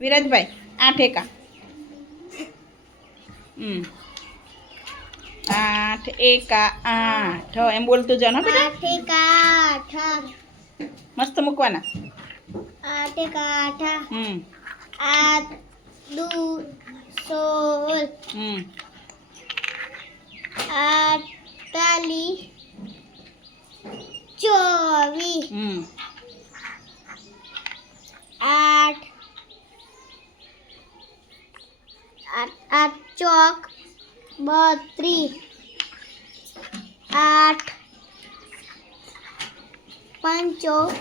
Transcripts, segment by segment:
વિરાજભાઈ 8 એકા 8 એકા 8 એમ બોલતું જાઓ બેટા 8 એકા 8 મસ્ત મૂકવાના 8 એકા 8 8 દુ 16 48 24 8 8 ચોક 32 8 पंचो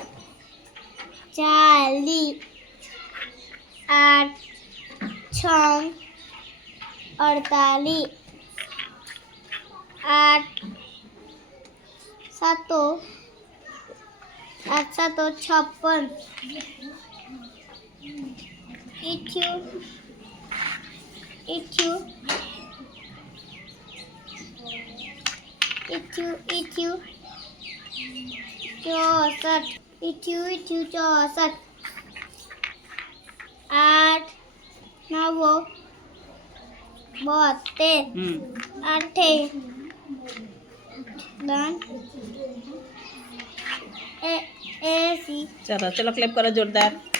40 8 6 48 8 7 8 7 56 इत्यू 64 इत्यू 64 8 9 72 8 डन ए सी चलो चलो क्लैप करो जोरदार